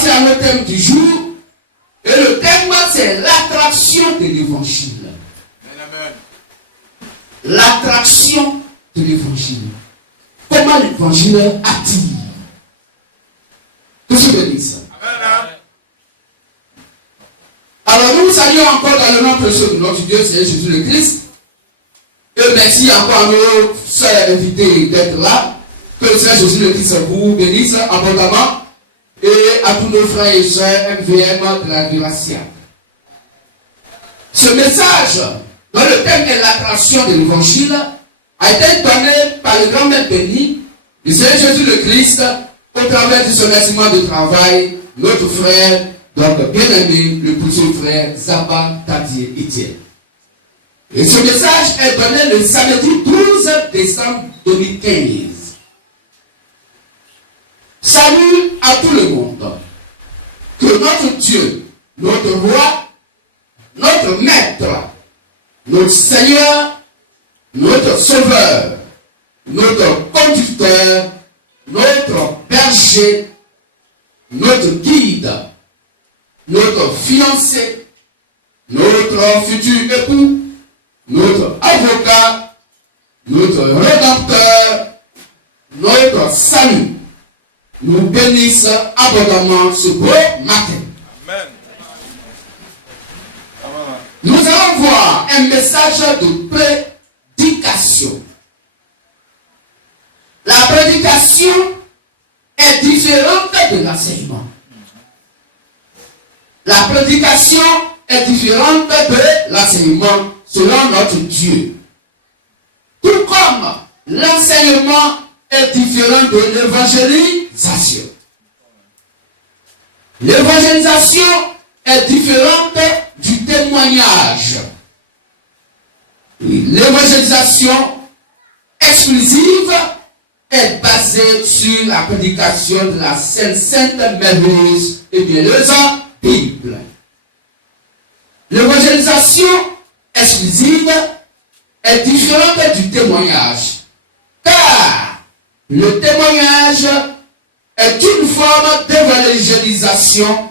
passer à notre thème du jour. Et le thème, c'est l'attraction de l'évangile. L'attraction de l'évangile. Comment l'évangile attire? Qu'est-ce que veut dire ça? Alors nous saluons encore dans le nom précieux de notre Dieu, c'est Jésus le Christ. Et merci encore à nos sœurs invités d'être là. Que le Seigneur Jésus le Christ vous bénisse abondamment. Et à tous nos frères et sœurs MVM de la Gracia. Ce message, dont le thème est l'attraction de l'évangile, a été donné par le grand maître béni, le Seigneur Jésus le Christ, au travers de son instrument de travail, notre frère, donc bien-aimé, le précieux frère Zaba Tadier Etienne. Et ce message est donné le samedi 12 décembre 2015. Salut à tout le monde. Que notre Dieu, notre roi, notre maître, notre Seigneur, notre sauveur, notre conducteur, notre berger, notre guide, notre fiancé, notre futur époux, notre avocat, notre rédempteur, notre salut, nous bénisse abondamment ce beau matin. Amen. Nous allons voir un message de prédication. La prédication est différente de l'enseignement. La prédication est différente de l'enseignement selon notre Dieu. Tout comme l'enseignement est différent de l'évangélisation. L'évangélisation est différente du témoignage. L'évangélisation exclusive est basée sur la prédication de la sainte, merveilleuse et bienheureuse Bible. L'évangélisation exclusive est différente du témoignage, car le témoignage est une forme d'évangélisation,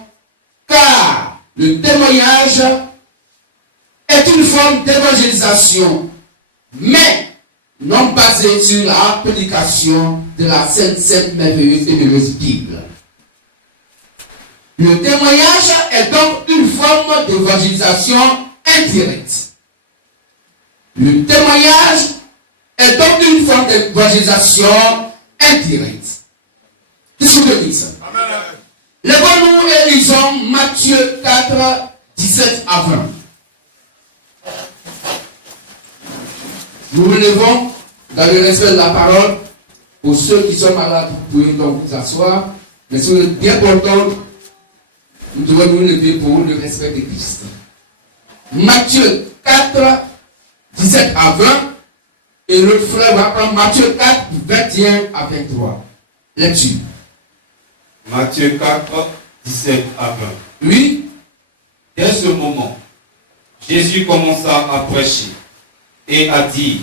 car le témoignage est une forme d'évangélisation, mais non basée sur la prédication de la sainte, merveilleuse et bienheureuse Bible. Le témoignage est donc une forme d'évangélisation indirecte. Le témoignage est donc une forme d'évangélisation indirecte. Qu'est-ce que veut dire ça? Lèvons-nous et lisons Matthieu 4, 17 à 20. Nous nous levons dans le respect de la parole. Pour ceux qui sont malades, vous pouvez donc vous asseoir. Mais si vous êtes bien portants, nous devons nous lever pour le respect de Christ. Matthieu 4, 17 à 20. Et le frère va prendre Matthieu 4, 21 à 23. Lecture. Matthieu 4, 17 à 20. Oui. Dès ce moment, Jésus commença à prêcher et à dire: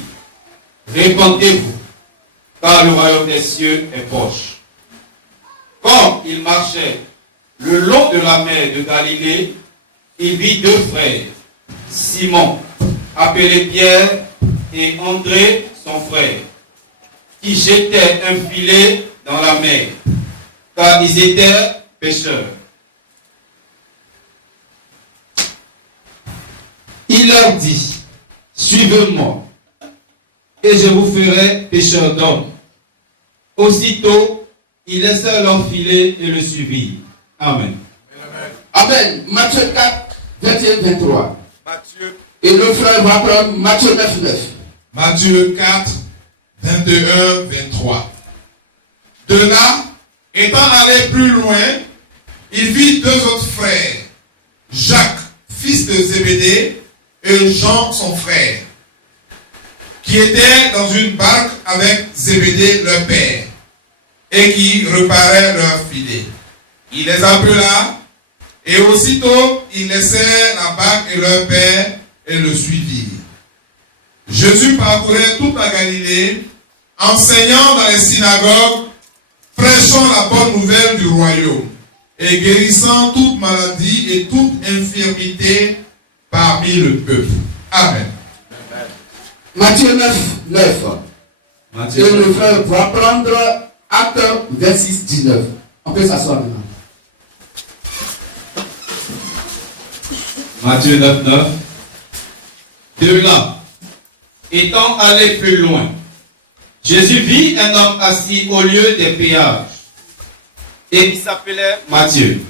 répandez-vous, car le royaume des cieux est proche. Comme il marchait le long de la mer de Galilée, il vit deux frères, Simon, appelé Pierre, et André, son frère, qui jetaient un filet dans la mer, car ils étaient pêcheurs. Il leur dit: suivez-moi, et je vous ferai pêcheurs d'hommes. Aussitôt, ils laissèrent leur filet et le suivirent. Amen. Amen. Matthieu 4, 21, 23. Matthieu. Et le frère va prendre Matthieu 9, 9. Matthieu 4, 21, 23. De là, étant allé plus loin, il vit deux autres frères, Jacques, fils de Zébédée, et Jean, son frère, qui étaient dans une barque avec Zébédée, leur père, et qui reparaient leur filet. Il les appela, et aussitôt ils laissèrent la barque et leur père, et le suivirent. Jésus parcourait toute la Galilée, enseignant dans les synagogues, prêchant la bonne nouvelle du royaume, et guérissant toute maladie et toute infirmité parmi le peuple. Amen. Matthieu 9, 9. Et Matthieu, le frère va prendre acte 26, 19. On peut s'asseoir maintenant. Matthieu 9, 9. De là, étant allé plus loin, Jésus vit un homme assis au lieu des péages, et il s'appelait Matthieu.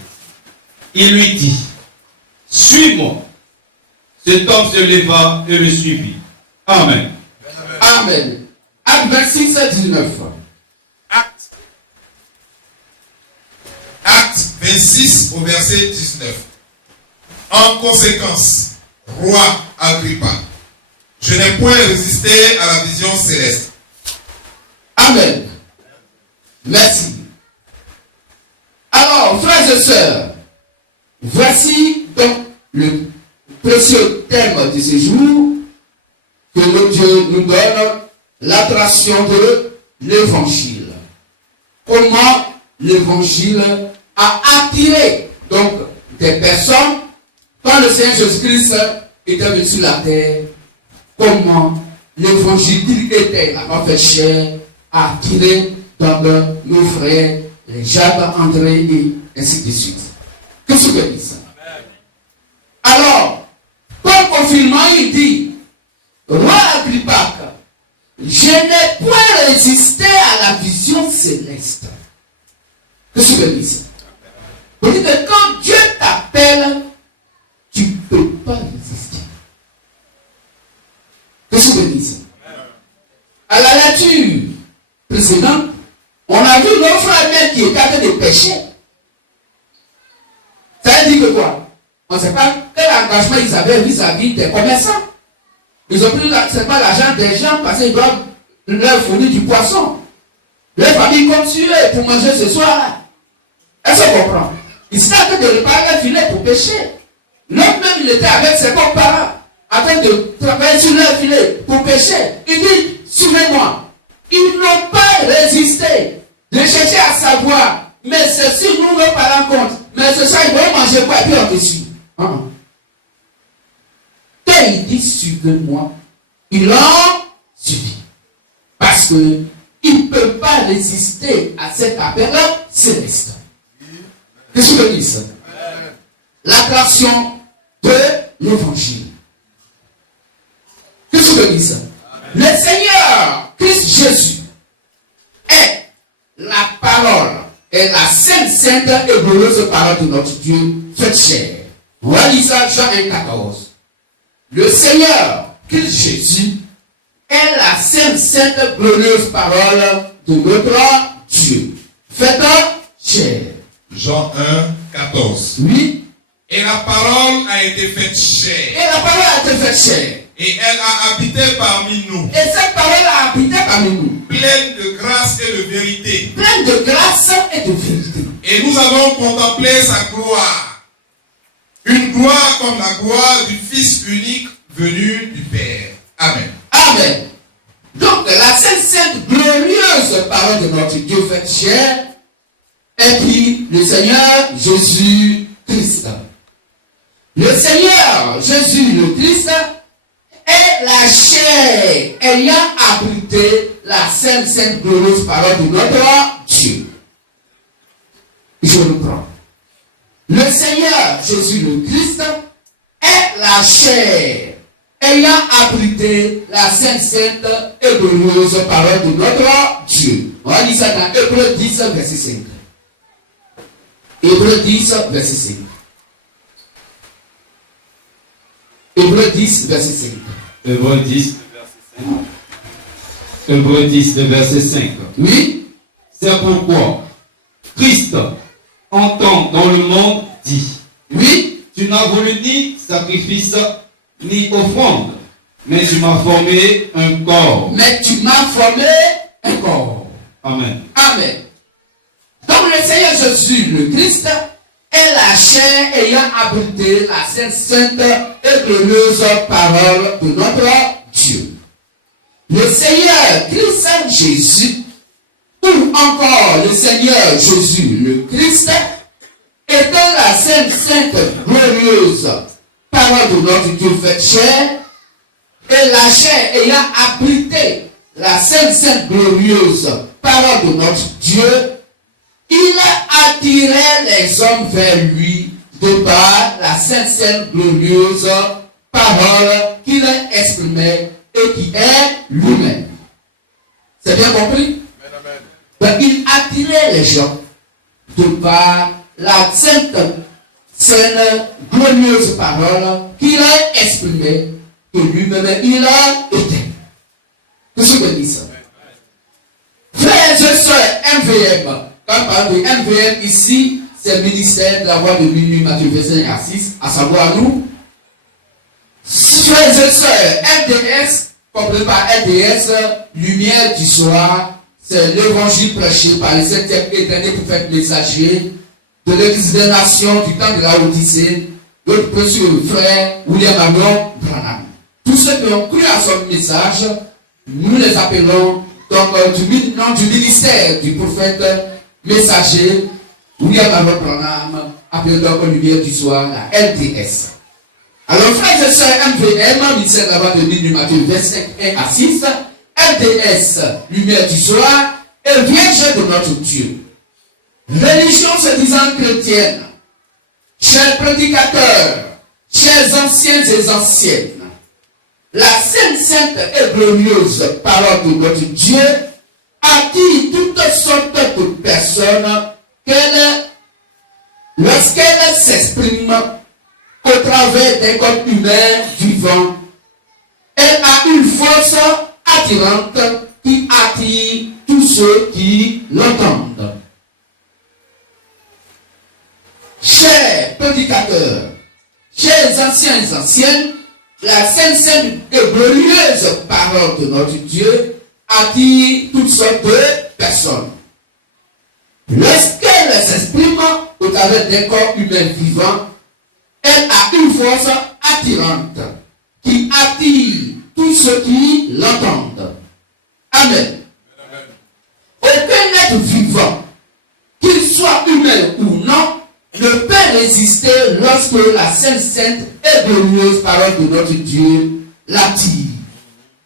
Il lui dit, suis-moi. Cet homme se leva et le suivit. Amen. Amen. Acte 26, 19. Acte 26 au verset 19. En conséquence, roi Agrippa, je n'ai point résisté à la vision céleste. Amen. Merci. Alors, frères et sœurs, voici donc le précieux thème de ce jour que le Dieu nous donne, l'attraction de l'évangile. Comment l'évangile a attiré donc des personnes quand le Seigneur Jésus-Christ était venu sur la terre. Comment l'évangile qu'il était la fait chair a attiré donc nos frères, les Jacques, André et ainsi de suite. Qu'est-ce que dit ça? Alors, Paul confirmant, il dit, roi Agrippa, je n'ai point résisté à la vision céleste. Qu'est-ce que dit ça? Vous dites que quand Dieu t'appelle, tu ne peux pas résister. Qu'est-ce que dit ça? À la lecture précédente, on a vu nos frères même qui étaient en train de pécher. Ça veut dire que quoi? On ne sait pas quel engagement ils avaient vis-à-vis des commerçants. Ils ont pris c'est pas l'argent des gens parce qu'ils doivent leur fournir du poisson. Leur famille compte sur eux pour manger ce soir. Est-ce qu'on comprend? Ils étaient en train de réparer leur filet pour pêcher. L'autre même, il était avec ses parents en train de travailler sur leur filet pour pêcher. Il dit, suivez-moi. Ils n'ont pas résisté de chercher à savoir, mais ceci nous nos parents comptent. Mais ce soir, ils vont manger quoi et puis on te suit. Quand il dit suivez-moi, ils l'ont suivi. Parce que il ne peut pas résister à cet appel céleste. Qu'est-ce que dit ça? L'attraction de l'évangile. Qu'est-ce que dit ça? Le Seigneur Christ Jésus est la parole et la sainte et glorieuse parole de notre Dieu faite chair. Voilà ça, Jean 1,14. Le Seigneur Christ Jésus est la sainte glorieuse parole de notre Dieu faite chair. Jean 1,14. Oui. Et la parole a été faite chair. Et la parole a été faite chair. Et elle a habité parmi nous. Et cette parole a habité parmi nous. Pleine de grâce et de vérité. Pleine de grâce et de vérité. Et nous avons contemplé sa gloire. Une gloire comme la gloire du Fils unique venu du Père. Amen. Amen. Donc la sainte glorieuse parole de notre Dieu faite chair est puis le Seigneur Jésus-Christ. Le Seigneur Jésus le Christ est la chair ayant abrité la sainte glorieuse parole de notre Dieu. Je reprends. Le Seigneur Jésus le Christ est la chair ayant abrité la sainte et glorieuse parole de notre Dieu. On va lire ça dans Hébreux 10, verset 5. Hébreux 10, verset 5. Hébreux 10, verset 5. Hébreux 10, verset 5. Hébreux 10, verset 5. Oui. C'est pourquoi Christ, entend dans le monde, dit, Oui. tu n'as voulu ni sacrifice, ni offrande, mais tu m'as formé un corps. Mais tu m'as formé un corps. Amen. Amen. Donc le Seigneur Jésus, le Christ, est la chair ayant abrité la sainte et glorieuse parole de notre Dieu. Le Seigneur Christ Jésus, ou encore le Seigneur Jésus le Christ, étant la Sainte, glorieuse parole de notre Dieu faite chair, et la chair ayant abrité la Sainte, glorieuse parole de notre Dieu, il attirait les hommes vers lui de par la Sainte, glorieuse parole qu'il exprimait et qui est lui-même. C'est bien compris? Donc, il attirait les gens de par la sainte, glorieuse parole qu'il a exprimée, que lui-même il a été. Qu'est-ce que dit ça? Frères et sœurs, MVM, quand on parle de MVM ici, c'est le ministère de la voix de minuit, Matthieu 25 à 6, à savoir nous. Frères et sœurs, LDS, compris par LDS, lumière du soir, c'est l'évangile prêché par les 7e et dernier prophète messager de l'église des nations du temps de la Odyssée, notre précieux frère William Marion Branham. Tous ceux qui ont cru à son message, nous les appelons donc du nom du ministère du prophète messager William Marion Branham, appelé donc lumière du soir, la LDS. Alors, frères et sœurs, MVM, ministère de la voix de minuit, Matthieu 25 à 6, LDS, lumière du soir, et vierge de notre Dieu. Religion se disant chrétienne, chers prédicateurs, chers anciens et anciennes, la sainte et glorieuse parole de notre Dieu attire toutes sortes de personnes lorsqu'elle s'exprime au travers des corps humains vivants, elle a une force attirante qui attire tous ceux qui l'entendent. Chers prédicateurs, chers anciens et anciennes, la sainte et glorieuse parole de notre Dieu attire toutes sortes de personnes. Lorsqu'elle s'exprime au travers des corps humains vivants, elle a une force attirante qui attire tous ceux qui l'entendent. Amen. Aucun être vivant, qu'il soit humain ou non, ne peut résister lorsque la sainte et glorieuse parole de notre Dieu l'attire.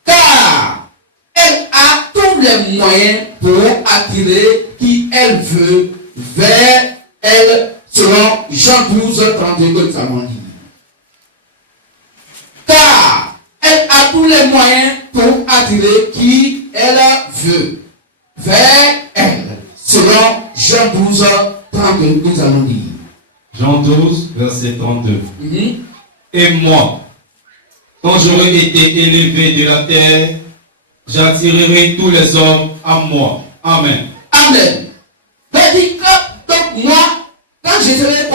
Car elle a tous les moyens pour attirer qui elle veut vers elle, selon Jean 12, 32 que nous avons dit. Car elle a tous les moyens pour attirer qui elle veut vers elle, selon Jean 12, 32 que nous avons dit. Jean 12, verset 32. Et moi, quand j'aurai été élevé de la terre, j'attirerai tous les hommes à moi. Amen. Amen. Donc moi, quand je serai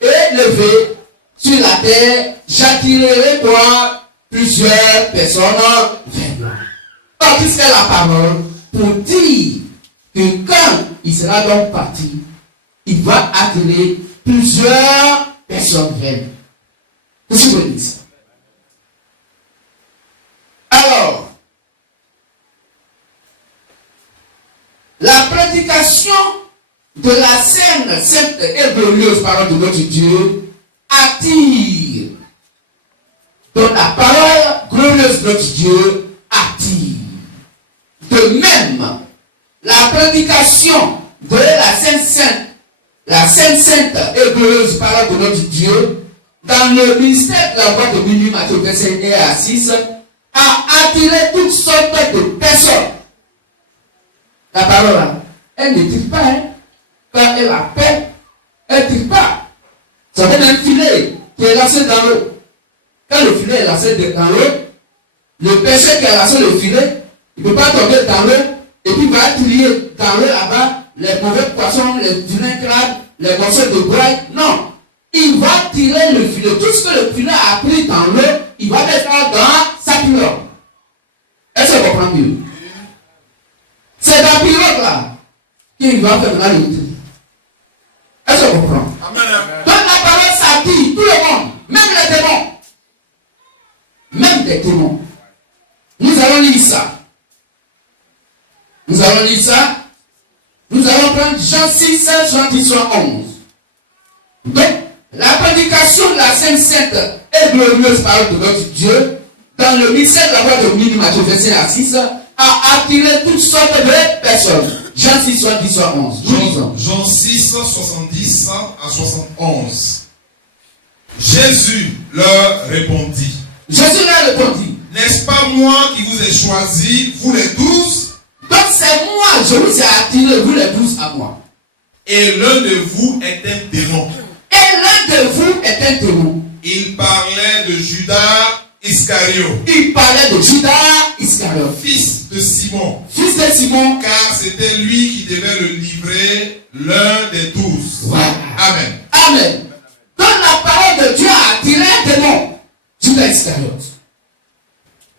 élevé sur la terre, j'attirerai plusieurs personnes vers moi. Donc, qu'est-ce que la parole pour dire que quand il sera donc parti, il va attirer plusieurs personnes vers lui. Qu'est-ce que vous dites ça? Alors, la prédication de la sainte et glorieuse parole de notre Dieu attire. Donc la parole glorieuse de notre Dieu attire. De même, la prédication de la sainte et glorieuse parole de notre Dieu, dans le ministère de la voix de minuit, Matthieu 25 à 6, a attiré toutes sortes de personnes. La parole, elle ne tire pas, hein. Quand elle a paix, elle ne tire pas. Ça donne un filet qui est lancé dans l'eau. Quand le filet est lancé dans l'eau, le pêcheur qui a lancé le filet, il ne peut pas tomber dans l'eau et puis il va tirer dans l'eau là-bas les mauvais poissons, les vilains crabes, les morceaux de bois. Non. Il va tirer le filet. Tout ce que le filet a pris dans l'eau, il va mettre dans sa pirogue. Est-ce que vous comprenez mieux? C'est dans la pirogue là qu'il va faire la lutte. Est-ce que vous comprenez? Donc la parole s'attire tout le monde, même les démons. Même des démons. Nous allons lire ça. Nous allons prendre Jean 6, Jean 10, Jean 11. Donc, la prédication de la Sainte et glorieuse parole de notre Dieu, dans le mystère de la voix de Mini Matthieu, verset 6, a attiré toutes sortes de personnes. Jean 6, 70, 71. Jean 6, 70 à 71. Jésus leur répondit. Jésus leur répondit. N'est-ce pas moi qui vous ai choisi, vous les 12? Donc c'est moi, je vous ai attiré, vous les 12 à moi. Et l'un de vous est un démon. Et l'un de vous est un démon. Il parlait de Judas Iscariote. Il parlait de Judas Iscariote. Fils de Simon. Fils de Simon. Car c'était lui qui devait le livrer, l'un des 12. Voilà. Amen. Amen. Donc la parole de Dieu a attiré un démon. Judas Iscariote.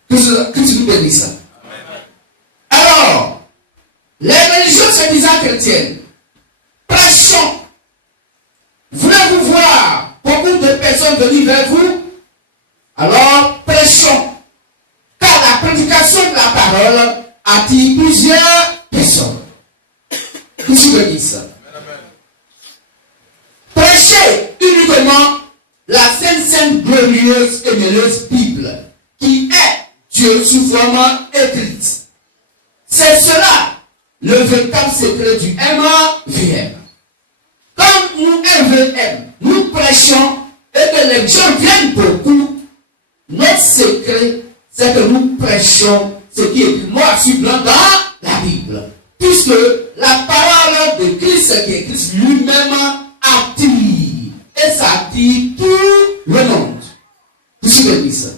Que tu nous bénisses. Alors, les religieux se disant chrétiennes, prêchons. Voulez-vous voir beaucoup de personnes venir vers vous? Alors, prêchons. Car la prédication de la parole attire plusieurs personnes. Que tu me dises. Prêchez uniquement la sainte, glorieuse et merveilleuse Bible, qui est Dieu sous forme écrite. C'est cela le véritable secret du MVM. Comme nous MVM, nous prêchons et que les gens viennent beaucoup, notre secret, c'est que nous prêchons ce qui est écrit noir sur blanc dans la Bible. Puisque la parole de Christ qui est Christ lui-même attire. Et ça attire tout le monde. Vous suivez ça?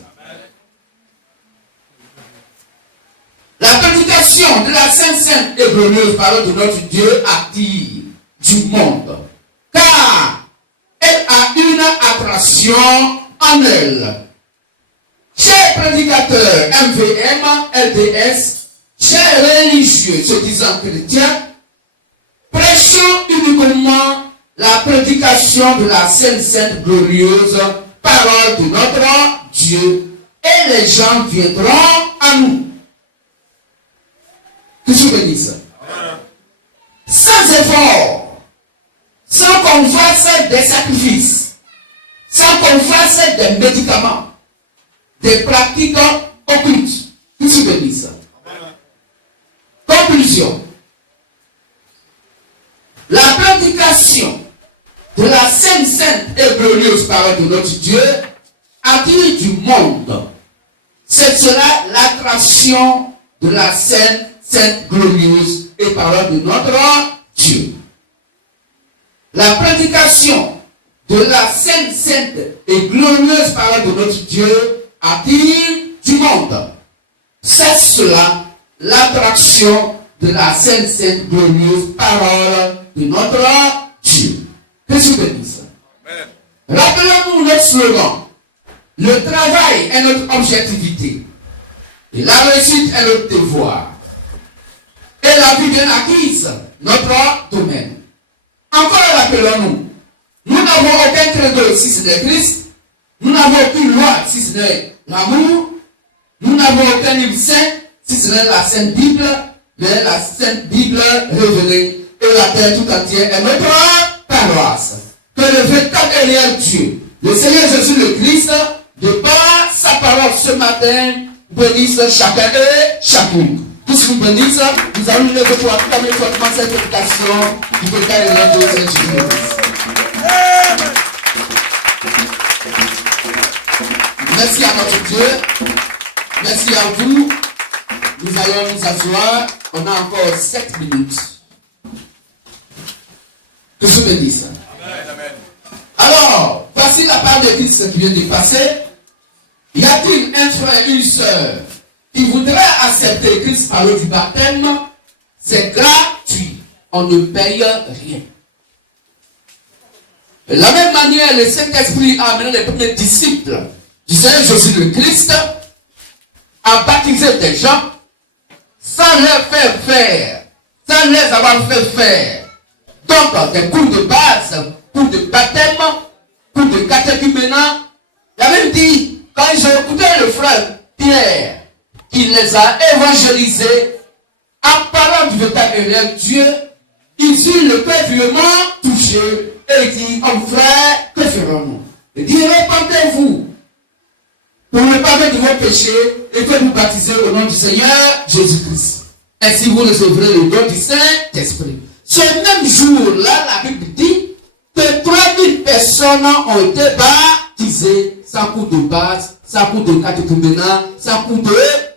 La prédication de la sainte et glorieuse parole de notre Dieu attire du monde. Car elle a une attraction en elle. Chers prédicateurs MVM, LDS, chers religieux se disant chrétiens, prêchons uniquement la prédication de la sainte glorieuse parole de notre Dieu et les gens viendront à nous. Que je bénisse. Sans effort, sans qu'on fasse des sacrifices, sans qu'on fasse des médicaments, des pratiques occultes. Que je bénisse. Conclusion. La prédication de la sainte et glorieuse parole de notre Dieu attire du monde. C'est cela l'attraction de la sainte, glorieuse et parole de notre Dieu. La prédication de la sainte et glorieuse parole de notre Dieu attire du monde. C'est cela l'attraction de la sainte, glorieuse parole de notre Dieu. Que je bénisse. Rappelons-nous notre slogan. Le travail est notre objectivité. Et la réussite est notre devoir. Et la vie bien acquise, notre domaine. Encore rappelons-nous. Nous n'avons aucun credo si ce n'est Christ. Nous n'avons aucune loi si ce n'est l'amour. Nous n'avons aucun livre saint si ce n'est la Sainte Bible. Mais la Sainte Bible révélée et la terre tout entière est notre paroisse. Que le véritable et réel Dieu, le Seigneur Jésus le Christ, de par sa parole ce matin, bénisse chacun et chacune. Tous nous bénissent, nous allons lever pour acclamer fortement cette éducation du véritable et réel Dieu, Seigneur Jésus. Merci à notre Dieu. Merci à vous. Nous allons nous asseoir. On a encore 7 minutes. Que je bénisse. Amen. Alors, voici la parole de Christ qui vient de passer. Y a-t-il un frère, une sœur qui voudrait accepter Christ par le du baptême? C'est gratuit. On ne paye rien. De la même manière, le Saint-Esprit a amené les premiers disciples du Seigneur Jésus le Christ à baptiser des gens sans leur faire faire, sans les avoir fait faire. Donc, des cours de base, cours de baptême, cours de catéchuménat. Il a même dit, quand j'ai écouté le frère Pierre, il les a évangélisés en parlant du véritable et réel Dieu, ils eurent le cœur vivement touché Et il dit, oh frère, que ferons-nous? Il dit, répandez-vous pour le pardon de vos péchés et que vous baptisez au nom du Seigneur Jésus-Christ. Ainsi vous recevrez le don du Saint-Esprit. Ce même jour-là, la Bible dit que 3000 personnes ont été baptisées sans coup de base, sans coup de catéchuménat, sans coup de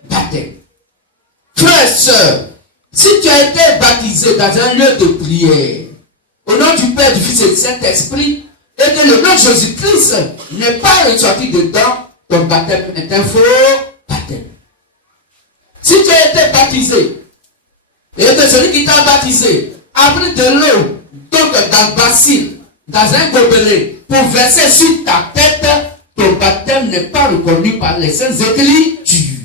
baptême. Frères et sœurs, si tu as été baptisé dans un lieu de prière, au nom du Père, du Fils et du Saint-Esprit, et que le nom de Jésus-Christ n'est pas ressorti dedans, ton baptême est un faux baptême. Si tu as été baptisé, et que celui qui t'a baptisé a pris de l'eau, donc dans le bassin, dans un gobelet, pour verser sur ta tête, ton baptême n'est pas reconnu par les saintes Écritures.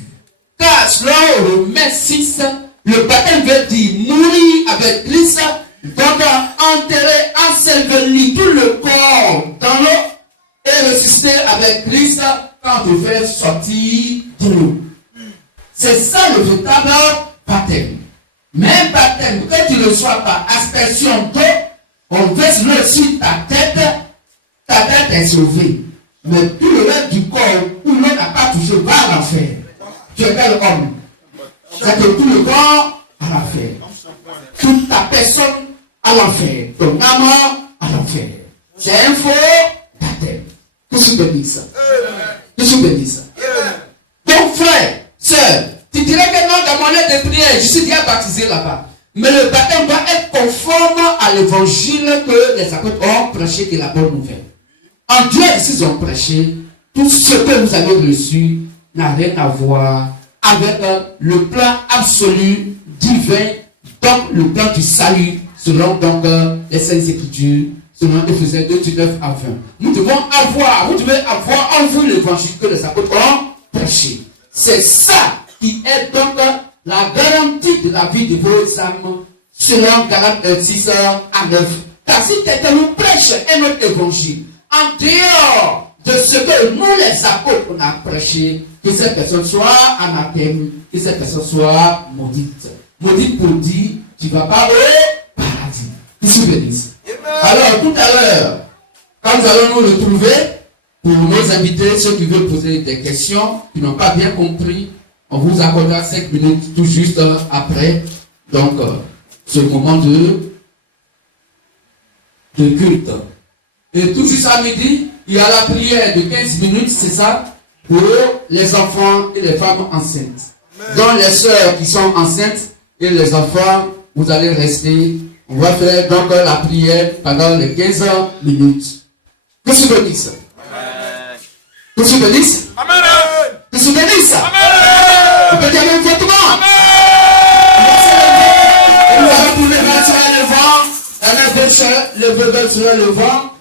Car selon Romains 6, le baptême veut dire mourir avec Christ, donc enterrer, enseveli tout le corps dans l'eau et ressusciter avec Christ quand tu fais sortir de l'eau. C'est ça le véritable baptême. Mais un baptême que tu reçois par aspersion d'eau, on verse l'eau sur ta tête est sauvée. Mais tout le reste du corps où l'eau n'a pas touché va à l'enfer. Tu es quel homme? C'est que tout le corps à l'enfer. Toute ta personne à l'enfer. Ton âme à l'enfer. C'est un faux baptême. Que je bénisse ça. Que je bénisse ça. Donc frère, sœur, tu dirais que non, dans mon lieu de prière, je suis déjà baptisé là-bas. Mais le baptême doit être conforme à l'évangile que les apôtres ont prêché, qui est la bonne nouvelle. En Dieu, ils ont prêché, tout ce que vous avez reçu n'a rien à voir avec le plan absolu divin, donc le plan du salut, selon donc les Saintes Écritures, selon Éphésiens 2, 9 à 20. Vous devez avoir en vous l'évangile que les apôtres ont prêché. C'est ça qui est donc la garantie de la vie de vos âmes, selon Galates 6 à 9. Car si quelqu'un nous prêche un autre évangile, en dehors de ce que nous les apôtres on a prêché, que cette personne soit anathème, que cette personne soit maudite. Maudite pour dire, tu ne vas pas au paradis. Qui se bénisse. Alors tout à l'heure, quand nous allons nous retrouver, pour nos invités, ceux qui veulent poser des questions, qui n'ont pas bien compris, on vous accordera 5 minutes tout juste après. Donc, ce moment de culte. Et tout juste à midi, il y a la prière de 15 minutes, c'est ça, pour les enfants et les femmes enceintes. Donc les sœurs qui sont enceintes et les enfants, vous allez rester. On va faire donc la prière pendant les 15 minutes. Que se bénisse. Que se bénisse. Amen. Que se bénisse. On peut dire même fortement. Nous allons tourner vers le vent. La main gauche, le bébé sur le vent.